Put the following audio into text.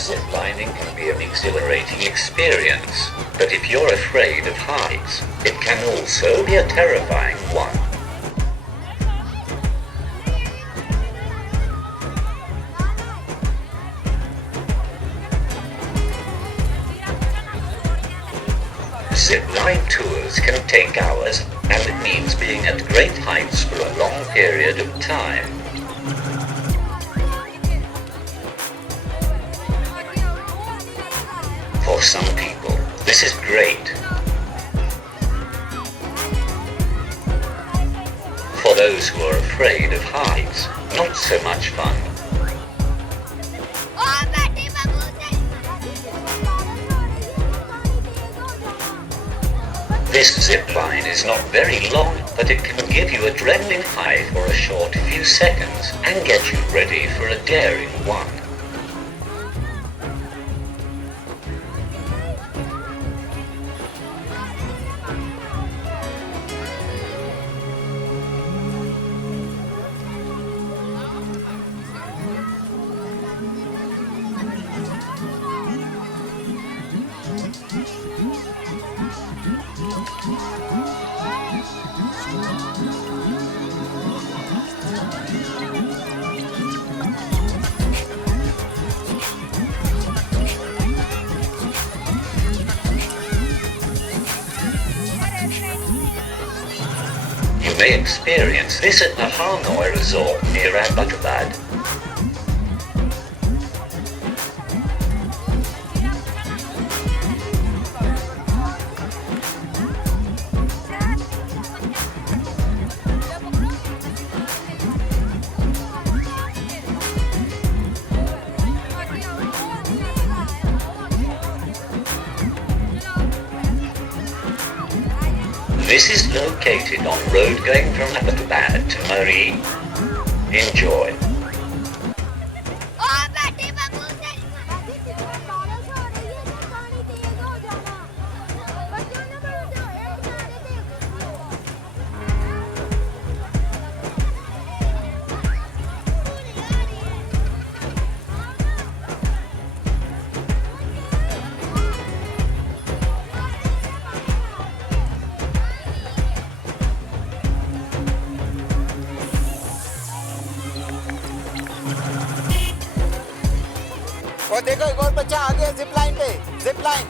Ziplining can be an exhilarating experience, but if you're afraid of heights, it can also be a terrifying one. Zipline tours can take hours, and it means being at great heights for a long period of time. For some people, this is great. For those who are afraid of heights, not so much fun. This zipline is not very long, but it can give you a adrenaline high for a short few seconds and get you ready for a daring one. You may experience this at the Harnoi resort near Abbotabad. This is located on road going from Abbotabad to Marie. Enjoy. और देखो एक और बच्चा आ गया zip line पे zip line